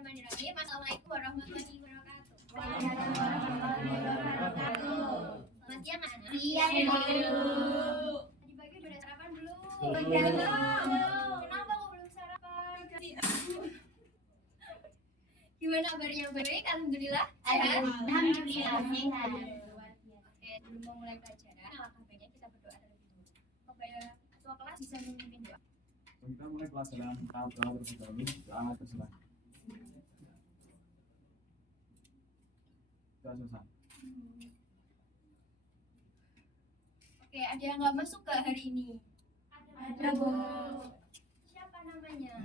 Bismillahirrahmanirrahim. Assalamualaikum warahmatullahi wabarakatuh. Selamat siang anak-anak. Siang, Bu. Tadi pagi udah sarapan belum? Belum. Kenapa kok belum sarapan? Gimana kabarnya? Baik, alhamdulillah. Alhamdulillah sehat. Oke, sebelum memulai pelajaran, alangkah baiknya kita berdoa terlebih dulu. Kepada ketua kelas bisa memimpin doa. Kita mulai pelajaran tahap terlebih dahulu. Doa terserah. Sudah selesai. Oke, ada yang nggak masuk ke hari ini? Ada, Bu. Siapa namanya?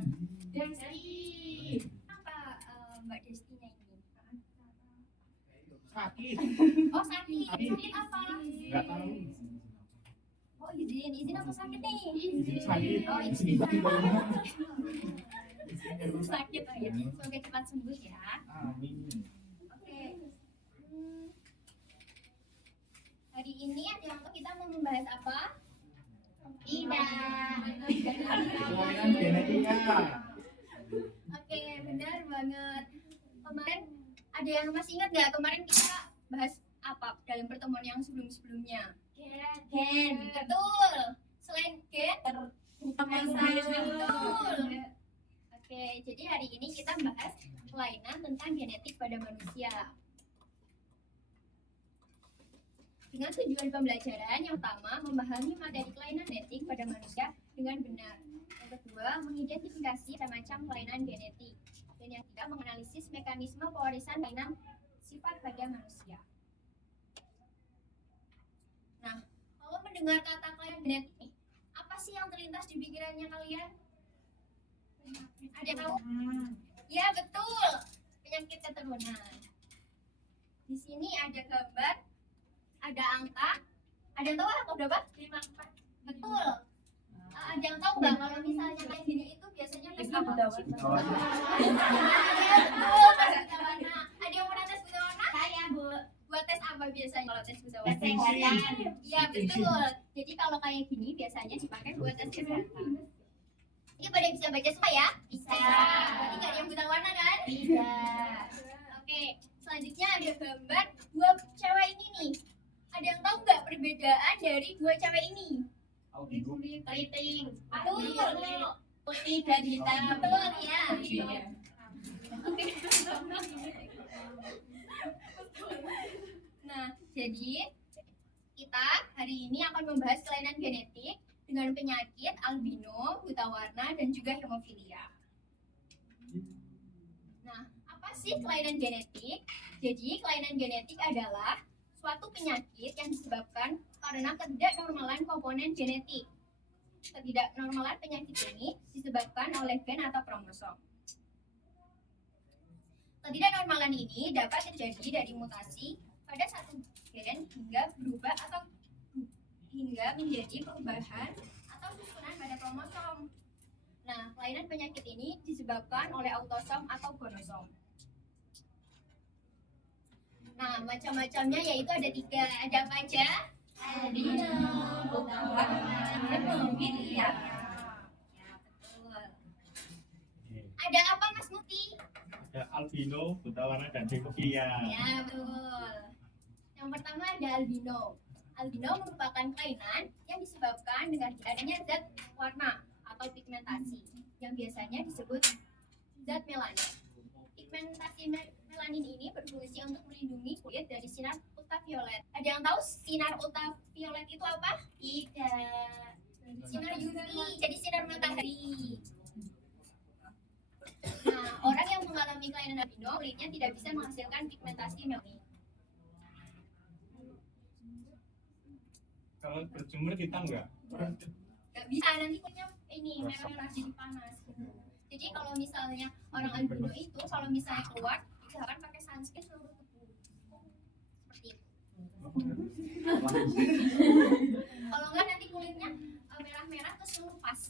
Desti. Apa Mbak Destinya ini? Sakit. Oh, sakit. Sakit apa? Enggak tahu. Oh, izin apa sakit nih? Sakit. Oh, izin. Sakit oh ya. Semoga cepat sembuh ya. Amin. Oke. Hari ini ada yang kita mau membahas apa? Tidak. Kelainan genetika. Oke, benar banget. Kemarin ada yang masih ingat nggak kemarin kita bahas apa dalam pertemuan yang sebelum-sebelumnya? Gen. Betul. Selain gen, betul. Oke, jadi hari ini kita bahas kelainan tentang genetik pada manusia. Dengan tujuan pembelajaran yang pertama, memahami materi kelainan genetik pada manusia dengan benar. Yang kedua, mengidentifikasi macam kelainan genetik. Dan yang ketiga, menganalisis mekanisme pewarisan kelainan sifat pada manusia. Nah, kalau mendengar kata kelainan genetik, apa sih yang terlintas di pikirannya kalian? Ada yang tahu? Ya, betul. Penyakit keturunan. Di sini ada gambar, ada angka. Ada yang tahu angka berapa? 54. Betul. Ada yang tahu nggak kalau misalnya kayak gini itu biasanya tes apa? Betul, tes buta warna. Ada yang pernah tes buta warna? Saya, Bu. Buat tes apa biasanya kalau tes buta warna? Kesehatan. Iya, betul. Jadi kalau kayak gini biasanya dipakai buat tes kesehatan. Ini pada bisa baca semua ya? Bisa. Berarti nggak ada yang buta warna kan? Tidak. Oke, selanjutnya ada gambar dua cewek ini nih. Ada yang tahu nggak perbedaan dari dua cewek ini? Albino. Keriting. Betul. Putih dan hitam. Betul ya. Oke. Nah, jadi kita hari ini akan membahas kelainan genetik dengan penyakit albino, buta warna, dan juga hemofilia. Nah, apa sih kelainan genetik? Jadi, kelainan genetik adalah suatu penyakit yang disebabkan karena ketidaknormalan komponen genetik. Ketidaknormalan penyakit ini disebabkan oleh gen atau kromosom. Ketidaknormalan ini dapat terjadi dari mutasi pada satu gen hingga berubah atau hingga menjadi perubahan atau susunan pada kromosom. Nah, kelainan penyakit ini disebabkan oleh autosom atau gonosom. Nah, macam-macamnya yaitu ada 3. Ada apa aja? Albino, buta warna, hemofilia. Ya, betul. Ada apa Mas Muti? Ada albino, buta warna, dan hemofilia. Ya, betul. Yang pertama ada albino. Albino merupakan kelainan yang disebabkan dengan adanya zat warna atau pigmentasi yang biasanya disebut zat melanin. Pigmentasi melanin ini berfungsi untuk melindungi kulit dari sinar ultraviolet. Ada yang tahu sinar ultraviolet itu apa? Tidak. Sinar UV, jadi sinar matahari. Nah, orang yang mengalami kelainan albino kulitnya tidak bisa menghasilkan pigmentasi melanin. Kalau berjemur hitam nggak? Gak bisa, nanti kulitnya ini merah-merah jadi panas. Jadi kalau misalnya orang albino itu kalau misalnya keluar diusahakan pakai sunscreen seluruh tubuh. Seperti itu. Kalau enggak nanti kulitnya merah-merah terus lepas.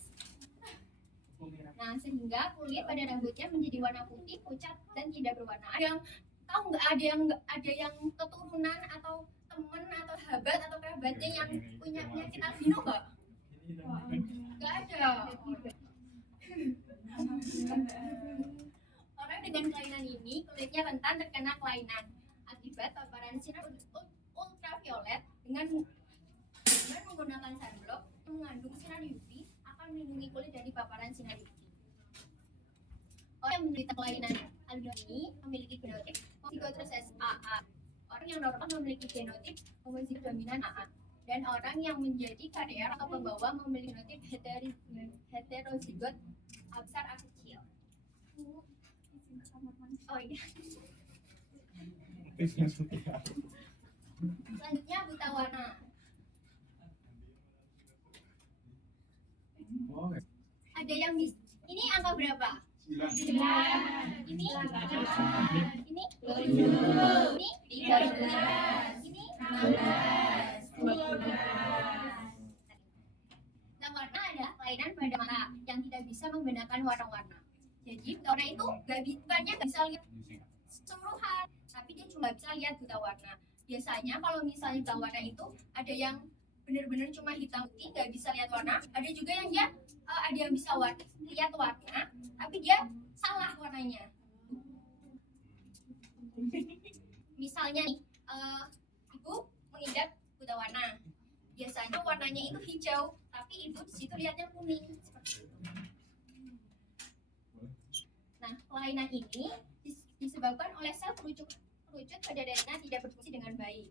Nah, sehingga kulit pada rambutnya menjadi warna putih, pucat dan tidak berwarna. Ada yang tahu nggak ada yang keturunan atau teman atau sahabat atau kerabatnya yang punya penyakit albino nggak? Nggak ada. Orang dengan kelainan ini, kulitnya rentan terkena kelainan akibat paparan sinar ultraviolet dengan menggunakan sunblock yang mengandung sinar UV akan melindungi kulit dari paparan sinar UV. Orang yang menderita kelainan albino ini memiliki genotip homozygotes AA. Orang yang normal memiliki genotip homozygotes dominan AA. Dan orang yang menjadi karier atau pembawa memiliki genotip heterozigot A besar A kecil. Oh iya. Selanjutnya buta warna. Ada yang ini angka berapa? 9. Ini 7. Ini 13. Ini 12. Nah, warna adalah kelainan pada mata yang tidak bisa membedakan warna-warna. Jadi buta warna itu bukannya nggak bisa lihat keseluruhan, tapi dia cuma bisa lihat buta warna. Biasanya kalau misalnya buta warna itu ada yang benar-benar cuma hitam putih nggak bisa lihat warna, ada juga yang dia ada yang bisa lihat warna tapi dia salah warnanya. Misalnya nih, ibu mengidap buta warna, biasanya warnanya itu hijau tapi ibu di situ lihatnya kuning seperti itu. Nah, kelainan ini disebabkan oleh sel kerucut pada retina tidak berfungsi dengan baik.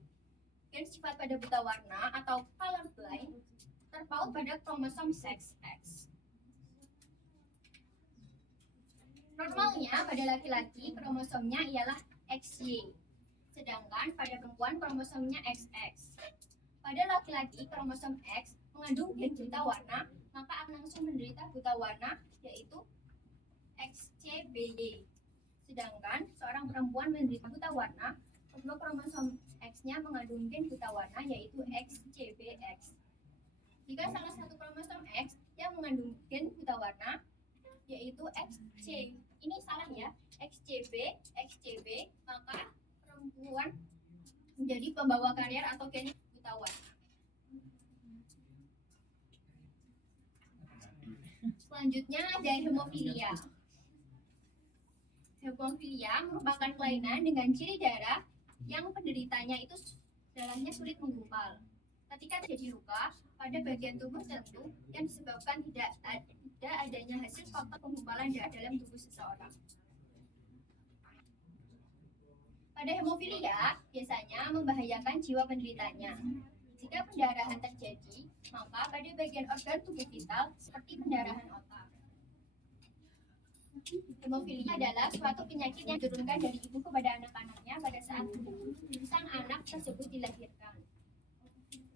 Gen sifat pada buta warna atau colorblind terpaut pada kromosom XX. Normalnya pada laki-laki kromosomnya ialah XY, sedangkan pada perempuan kromosomnya XX. Pada laki-laki kromosom X mengandung gen buta warna, maka akan langsung menderita buta warna yaitu XCBY. Sedangkan seorang perempuan menderita buta warna, kedua kromosom X-nya mengandung gen buta warna yaitu XCBX. Jika salah satu kromosom X yang mengandung gen buta warna yaitu XC, ini salah ya, XCB, maka perempuan menjadi pembawa karier atau gen buta warna. Selanjutnya ada hemofilia. Hemofilia merupakan kelainan dengan ciri darah yang penderitanya itu darahnya sulit menggumpal. Ketika terjadi luka pada bagian tubuh tertentu yang disebabkan tidak adanya hasil faktor penggumpalan darah dalam tubuh seseorang. Pada hemofilia biasanya membahayakan jiwa penderitanya. Jika pendarahan terjadi, maka pada bagian organ tubuh vital seperti pendarahan otak. Hemofilia adalah suatu penyakit yang diturunkan dari ibu kepada anak-anaknya pada saat sang anak tersebut dilahirkan.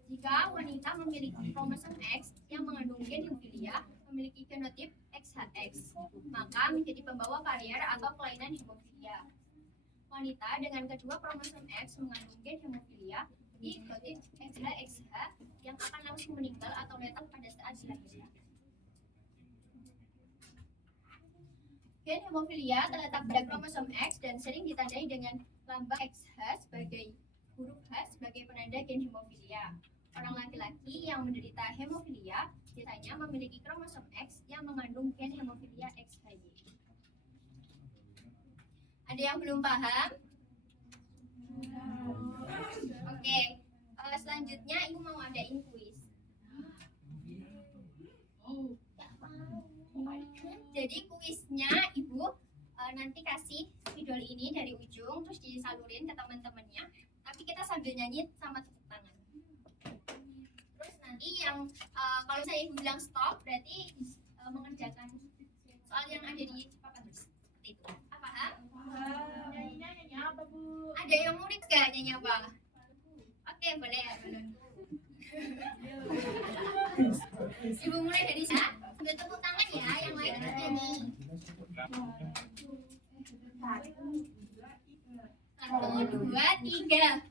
Jika wanita memiliki kromosom X yang mengandung gen hemofilia, memiliki genotip XHX, maka menjadi pembawa karier atau kelainan hemofilia. Wanita dengan kedua kromosom X mengandung gen hemofilia di genotip XHXH yang akan langsung meninggal atau letal pada saat dilahirkan. Gen hemofilia terletak pada kromosom X dan sering ditandai dengan lambang XH sebagai huruf H sebagai penanda gen hemofilia. Orang laki-laki yang menderita hemofilia biasanya memiliki kromosom X yang mengandung gen hemofilia XHY. Ada yang belum paham? Oke, selanjutnya ibu mau adain kuis. Jadi kuisnya ibu nanti kasih spidol ini dari ujung terus disalurin ke teman-temannya, tapi kita sambil nyanyi sama tepuk tangan. Terus nanti yang kalau saya ibu bilang stop berarti mengerjakan soal yang ada di papan tulis seperti itu. Paham? Nyanyi apa, Bu? Ada yang murid gak nyanyi apa? Oke, boleh ya. Ibu mulai dari sana, sambil tepuk tangan ya, yang lain ikut nyanyi. 1, 2, 3.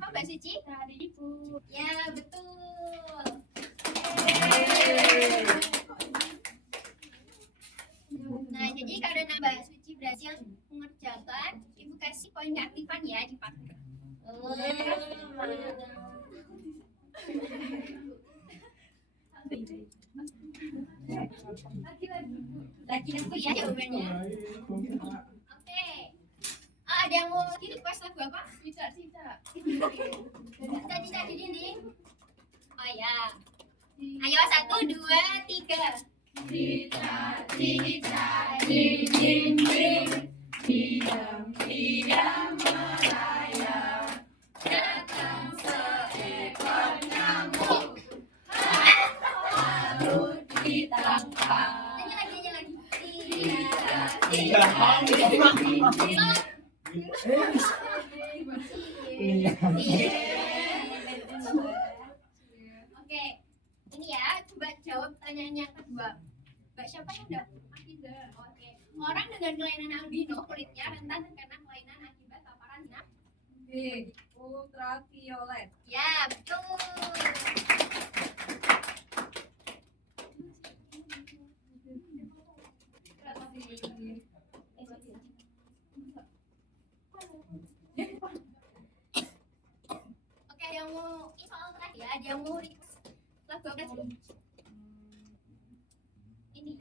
apa Mbak Suci? Hari Ibu. Ya, betul. Nah, jadi karena Mbak Suci berhasil mengerjakan, Ibu kasih poin keaktifan ya di part. Lagi aku ya jawabannya. Oke. Ada yang mau lagi request lagu apa? Cicak-cicak. Cita-cita di dinding. Oh ya. Ayo 1, 2, 3. Cicak-cicak di dinding, diam-diam melayang, datang seekor nyamuk, lalu ditangkap. Nyanyi lagi. Oke, ini ya, coba jawab pertanyaan yang kedua. Mbak siapa yang udah? Akinda. Oke, orang dengan kelainan albino kulitnya rentan terkena kelainan akibat paparan sinar. B. Ultraviolet. Ya, betul. Oke, ada yang mau ini soal terakhir ya, ada yang mau request lagu apa sih? Ini.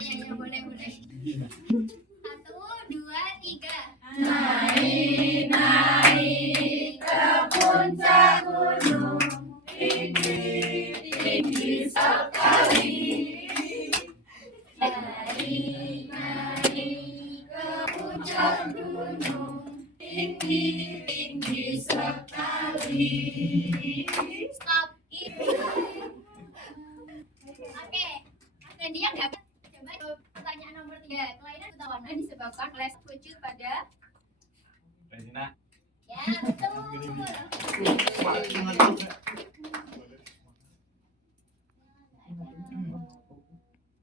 Ya, boleh. 1, 2, 3. Naik ke puncak gunung, tinggi sekali. Naik ke puncak gunung, tinggi sekali. Stop. Oke, Mas Randy yang dapat coba jawab pertanyaan nomor 3. Kelainan buta warna disebabkan oleh wujud pada. Regina. Ya, betul.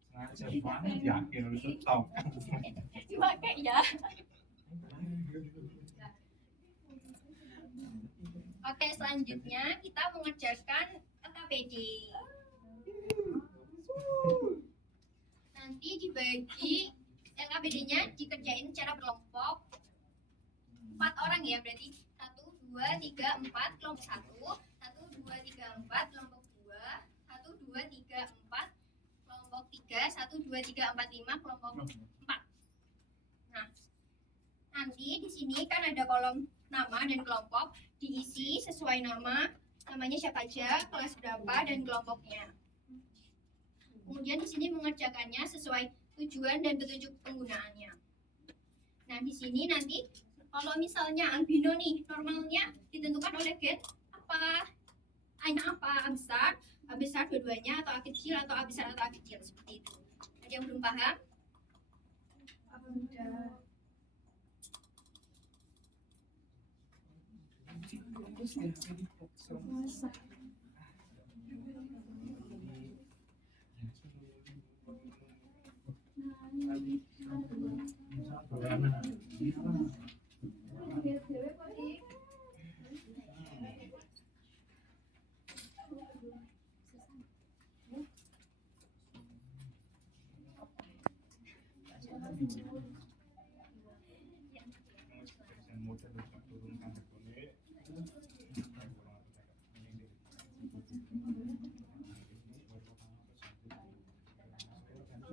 Sengaja banget yakin lu tahu. Cuma kayak ya. Oke, selanjutnya kita mengerjakan LKPD. Nanti dibagi LKPD-nya dikerjain secara kelompok 4 orang ya, berarti 1, 2, 3, 4 kelompok 1, 1, 2, 3, 4 kelompok 2, 1, 2, 3, 4 kelompok 3, 1, 2, 3, 4, 5 kelompok 4. Nah, nanti di sini kan ada kolom nama dan kelompok, diisi sesuai namanya siapa aja, kelas berapa, dan kelompoknya. Kemudian di sini mengerjakannya sesuai tujuan dan petunjuk penggunaannya. Nah, di sini nanti kalau misalnya albino nih, normalnya ditentukan oleh gen apa? A-nya apa? A besar dua-duanya, atau A kecil, atau A besar atau A kecil, seperti itu. Ada yang belum paham?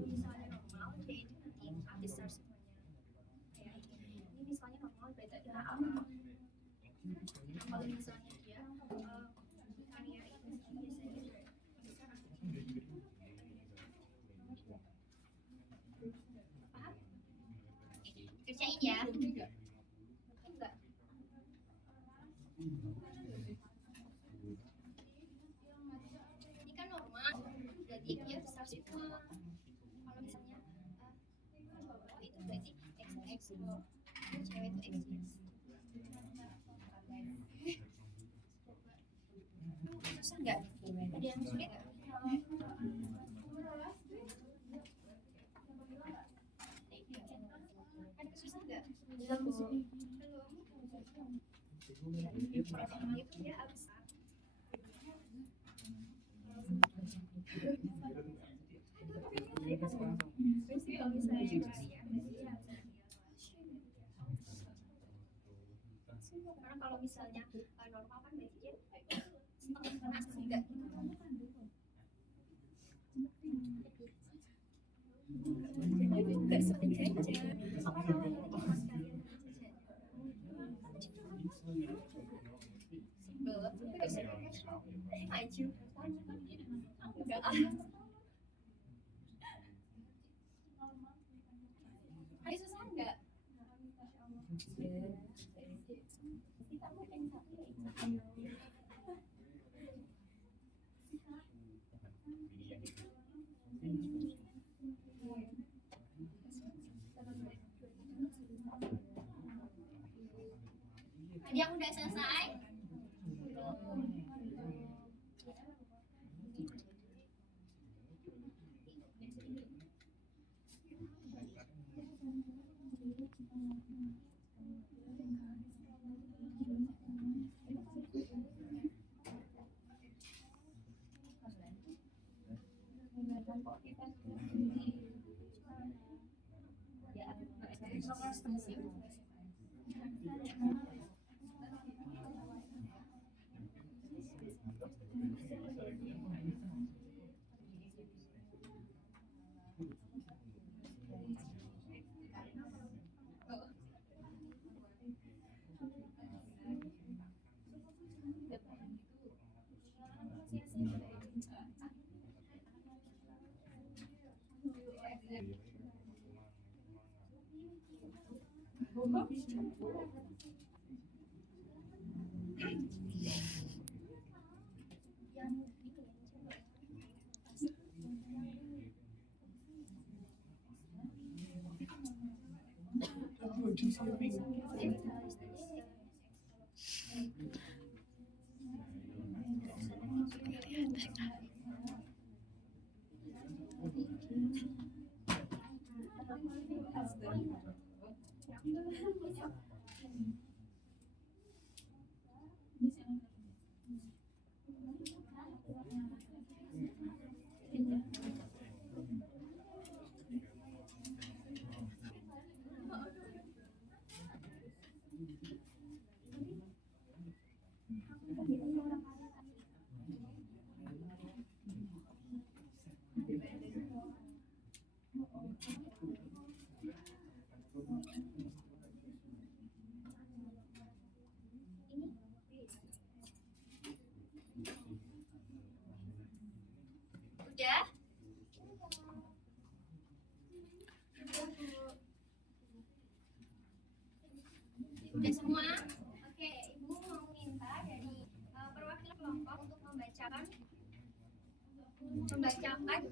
Misalnya normal, yaitu nanti A besar semuanya. Ya, ini misalnya normal berarti ada A. Kalau misalnya dia karya itu biasanya besar atau kecil. Paham? Kerjain ya. Enggak. Ini kan normal, berarti dia besar semua. Kalau misalnya cowok itu berarti XX, kalau cewek itu XX. Susah nggak? Ada yang sulit nggak? Ada susah nggak? Belum. Itu dia besar. Kalau misalnya karena kalau misalnya normal kan berarti setengah kena enggak gitu. Enggak sepenjajah. Maju. Enggak. Hai susah enggak? Ada yang udah selesai? Udah? Udah semua? Oke, Ibu mau minta dari perwakilan kelompok untuk membacakan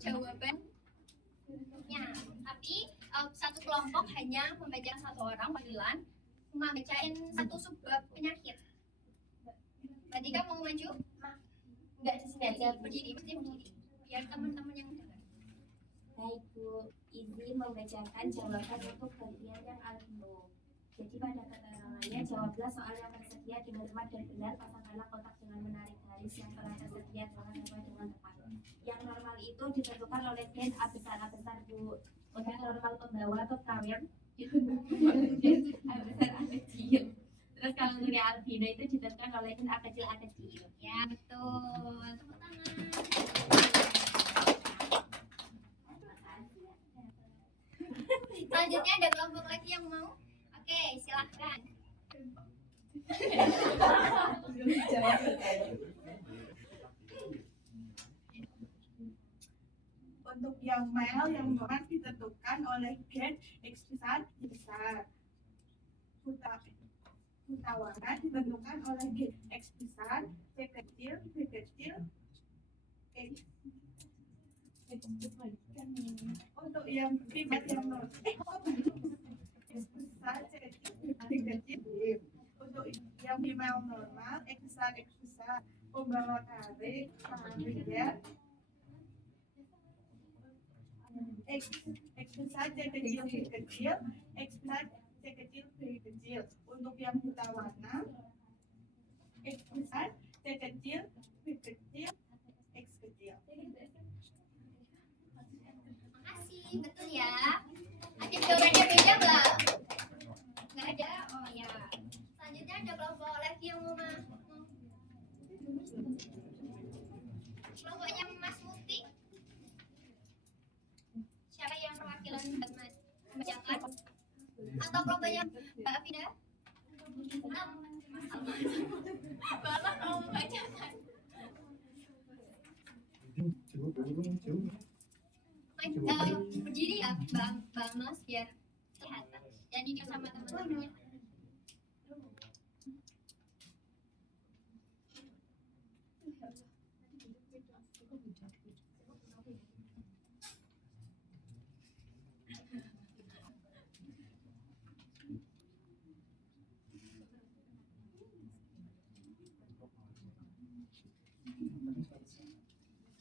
jawabannya. Tapi satu kelompok hanya membacakan satu orang panggilan, cuma bacain satu subbab penyakit. Berarti kamu mau maju? Enggak, di sini aja. Berdiri. Biar teman-teman yang dengar. Baik Bu, izin membacakan jawaban untuk bagian yang albino. Jadi pada keterangannya jawablah soal yang tersedia dengan tepat dan benar, pasangkanlah kotak dengan menarik garis yang telah tersedia sesuai dengan tepat. Yang normal itu ditentukan oleh gen A besar Bu. Untuk normal pembawa atau kawin itu A besar A kecil. Terus kalau untuk yang albino itu ditentukan oleh gen A kecil A kecil. Ya, betul. Tepuk tangan. Selanjutnya ada kelompok lagi yang mau? Oke, silahkan. Untuk yang male yang normal ditentukan oleh gen X besar Y besar. Putawana ditentukan oleh gen X besar Y kecil X. Untuk yang female yang normal X besar Y kecil. Untuk yang female normal X besar pembawa tarik ya. X besar Y kecil X besar C kecil, V kecil. Untuk yang buta warna, X besar, C kecil, V kecil, X kecil. Makasih, betul ya. Ada jawabannya beda nggak? Nggak ada? Oh ya. Selanjutnya ada kelompok lagi yang mau kelompoknya Mas Mukti. Siapa yang perwakilan Mas membacakan? Atau kelompoknya Mbak Afida? Bapak mau membacakan? Berdiri ya Mbak Mas biar kelihatan. Dan ini sama teman-temannya.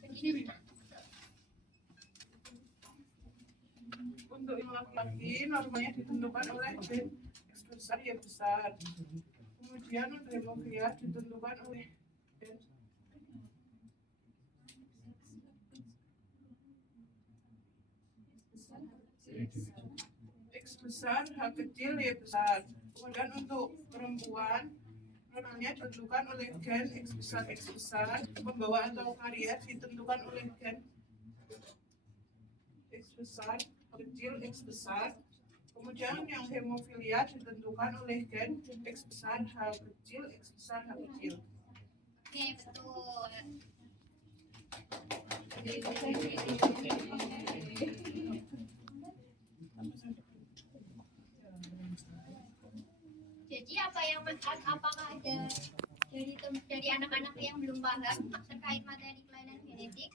Berdiri mana? Untuk yang laki-laki normanya ditentukan oleh gen X besar Y besar. Kemudian untuk hemofilia ditentukan oleh gen X besar, H kecil, Y besar. Kemudian untuk perempuan normalnya ditentukan oleh gen X besar. Pembawa atau karier ditentukan oleh gen X besar, H kecil, X besar. Kemudian yang hemofilia ditentukan oleh gen X besar, H kecil, X besar, H kecil. Oke, betul. Jadi apakah ada dari anak-anak yang belum paham terkait materi kelainan genetik?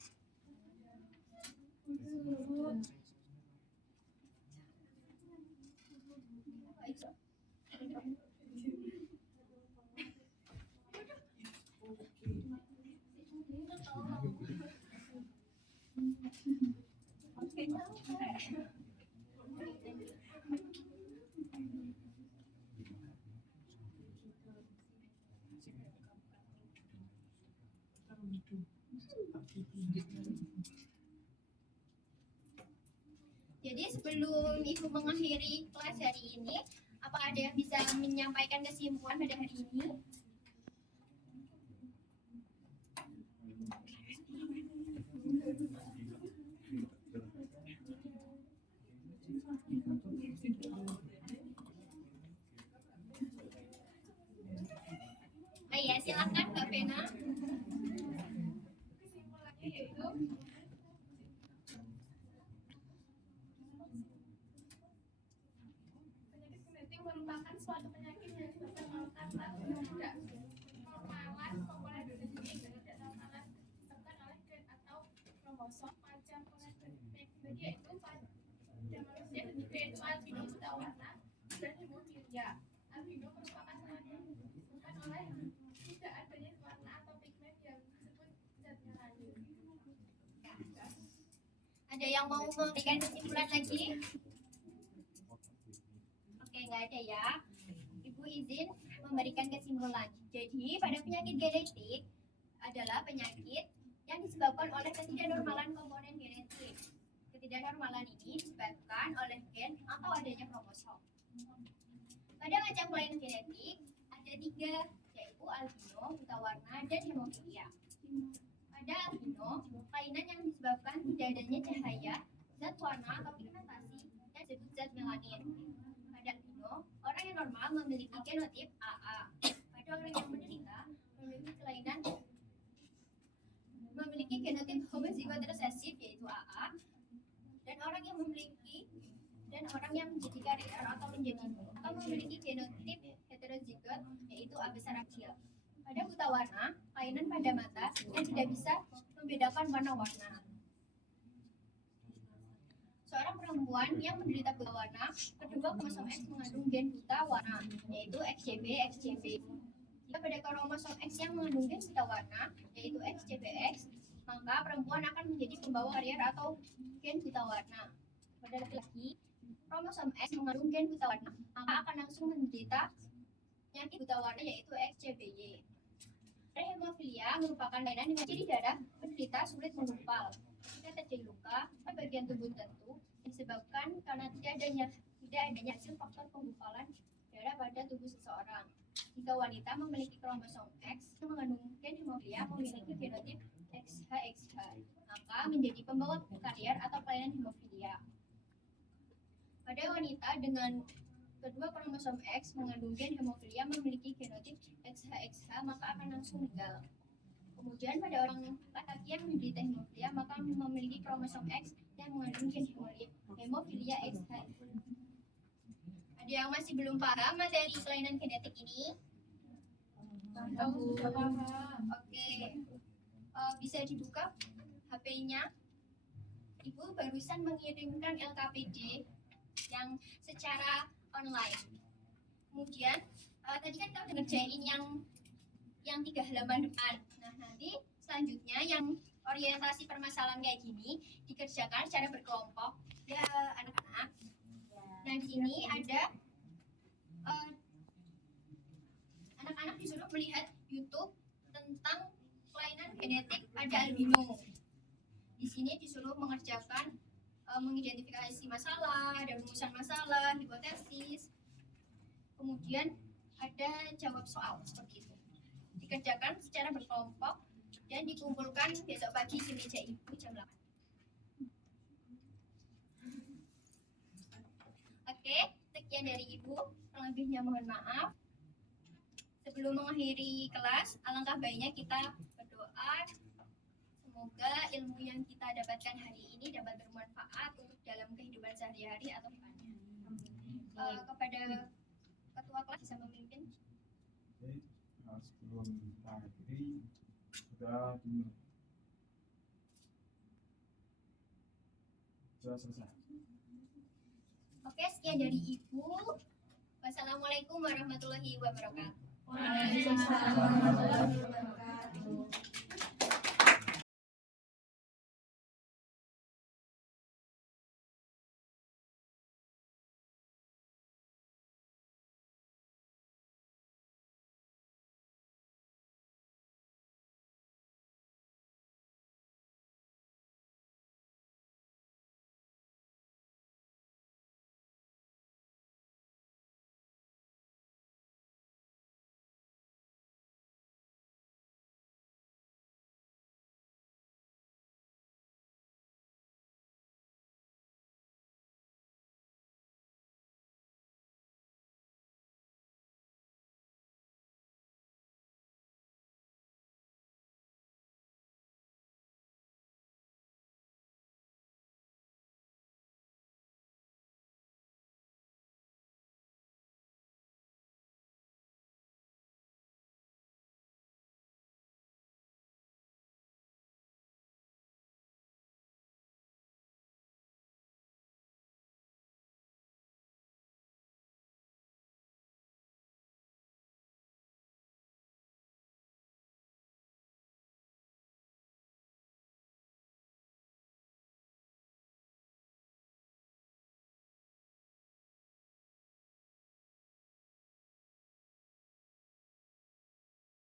Jadi sebelum Ibu mengakhiri kelas hari ini, apa ada yang bisa menyampaikan kesimpulan pada hari ini? Ya, silakan Mbak Vena. Kesimpulannya yaitu penyakit genetik merupakan suatu penyakit yang disebabkan oleh karena tidak normalan komponen genetik dan tidak normalan disebabkan oleh gen atau kromosom macam komponen genetik. Jadi yaitu pada manusia dan juga yaitu albino buta warna dan hemofilia. Albino merupakan penyakit yang disebabkan oleh tidak adanya warna atau pigmen yang disebut zat melanin. Ada yang mau memberikan kesimpulan lagi? Oke, nggak ada ya. Ibu izin memberikan kesimpulan. Jadi, pada penyakit genetik adalah penyakit yang disebabkan oleh ketidaknormalan komponen genetik. Ketidaknormalan ini disebabkan oleh gen atau adanya kromosom. Pada macam kelainan genetik ada 3, yaitu albino, buta warna, dan hemofilia. Pada albino, kelainan yang disebabkan tidak adanya cahaya, zat warna atau pigmentasi yang disebut zat melanin. Pada albino, orang yang normal memiliki genotip AA. Pada orang yang menderita memiliki kelainan memiliki genotip homozigot resesif yaitu AA, dan orang yang menjadi karier atau memiliki genotip heterozigot yaitu A besar axial. Pada buta warna, kelainan pada mata yang tidak bisa membedakan warna-warna. Seorang perempuan yang menderita buta warna, kedua kromosom X mengandung gen buta warna, yaitu XJB, XJB. Jika pada kromosom X yang mengandung gen buta warna, yaitu XJBX, maka perempuan akan menjadi pembawa karier atau gen buta warna. Pada laki-laki, kromosom X mengandung gen buta warna, maka akan langsung menderita penyakit buta warna yaitu XCBY. Hemofilia merupakan kelainan dengan ciri darah penderita sulit menggumpal. Jika terjadi luka pada bagian tubuh tertentu disebabkan karena tidak adanya hasil faktor penggumpalan darah pada tubuh seseorang. Jika wanita memiliki kromosom X yang mengandung gen hemofilia memiliki genotip XHXH, maka menjadi pembawa karier atau kelainan hemofilia. Pada wanita dengan kedua kromosom X mengandung gen hemofilia memiliki genotip XHXH, maka akan langsung meninggal. Kemudian pada orang laki-laki yang menderita hemofilia maka memiliki kromosom X yang mengandung gen hemofilia XHXH. Ada yang masih belum paham materi kelainan genetik ini? Oke. Bisa dibuka HP-nya. Ibu barusan mengirimkan LKPD yang secara online. Kemudian tadi kan kita udah ngerjain yang 3 halaman depan. Nah, nanti selanjutnya yang orientasi permasalahan kayak gini dikerjakan secara berkelompok ya anak-anak. Nah, di sini ada anak-anak disuruh melihat YouTube tentang kelainan genetik pada albino. Di sini disuruh mengerjakan mengidentifikasi masalah, ada rumusan masalah, hipotesis. Kemudian ada jawab soal seperti itu. Dikerjakan secara berkelompok dan dikumpulkan besok pagi di meja ibu jam 8. Oke, sekian dari ibu. Kurang lebihnya mohon maaf. Sebelum mengakhiri kelas, alangkah baiknya kita berdoa. Semoga ilmu yang kita dapatkan hari ini dapat bermanfaat untuk dalam kehidupan sehari-hari atau depannya. Kepada ketua kelas bisa memimpin. Oke, sebelum kita akhiri sudah selesai. Oke, sekian dari ibu. Wassalamualaikum warahmatullahi wabarakatuh. Waalaikumsalam warahmatullahi wabarakatuh.